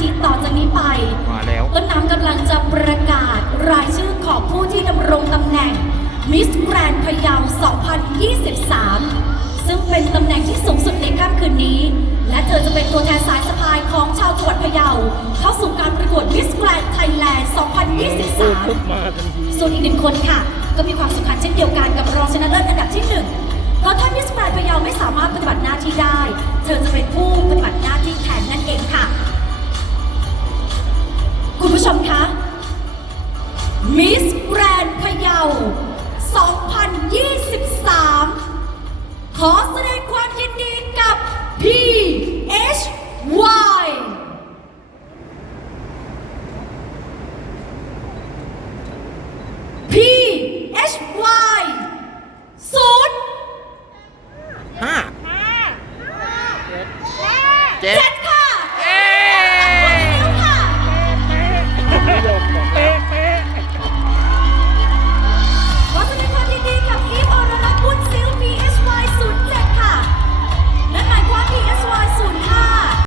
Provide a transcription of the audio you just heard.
ทีต่อจากนี้ไปมาแล้วต้นน้ำกำลังจะประกาศรายชื่อของผู้ที่ดำรงตำแหน่งมิสแกรนพะเยา 2023 ซึ่งเป็นตำแหน่งที่สูงสุดในค่ำคืนนี้ และเธอจะเป็นตัวแทนสายสะพายของชาวจังหวัดพะเยา เข้าสู่การประกวดมิสแกรนไทยแลนด์ปุ๊บ2023มาทันทีส่วนอีกหนึ่งคนค่ะ ก็มีความสำคัญเช่นเดียวกันกับรองชนะเลิศอันดับที่หนึ่งเพราะถ้ามิสแกรนด์พะเยาไม่สามารถปฏิบัติหน้าที่ได้ คุณผู้ชมคะมิสแกรนพะเยา 2023 ขอแสดงความยินดีกับ PHY ศูนย์ห้าเจ็ด